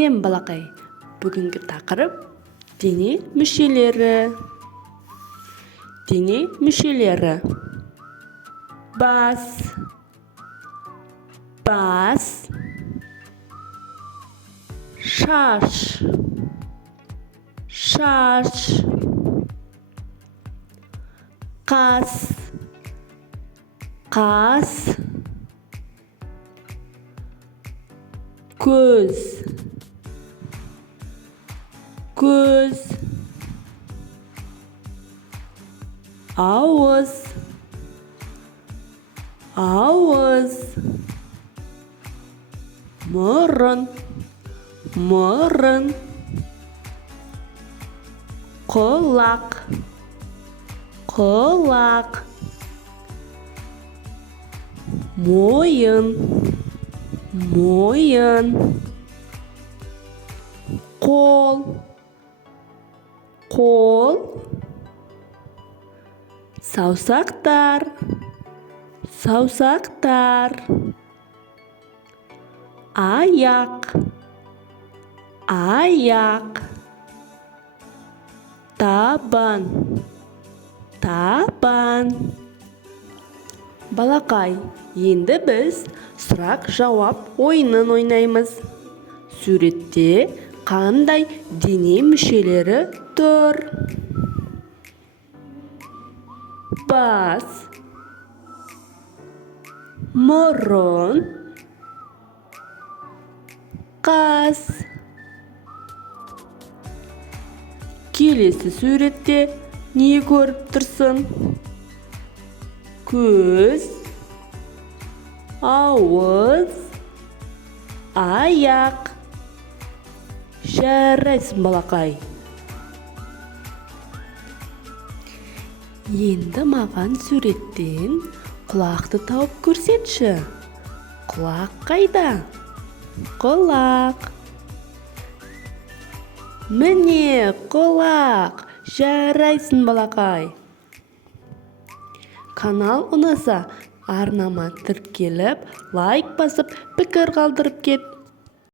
Сәлем балақай. Бүгінгі тақырып дене мүшелері. Дене мүшелері. Бас, шаш, қас, көз, ауыз, мұрын, құлақ, мойын, қол, саусақтар, аяқ, табан. Балақай, енді біз сұрақ-жауап ойынын ойнаймыз. Суретте қандай дене мүшелері тұр? Бас, мұрын, қас. Келесі суретте не көріп тұрсың? Көз, ауыз, аяқ. Жарайсың балақай. Енді маған суреттен құлақты тауып көрсетші. Құлақ қайда? Құлақ. Міне құлақ. Жарайсың балақай. Канал ұнаса, арнама тіркеліп, лайк басып, пікір қалдырып кет.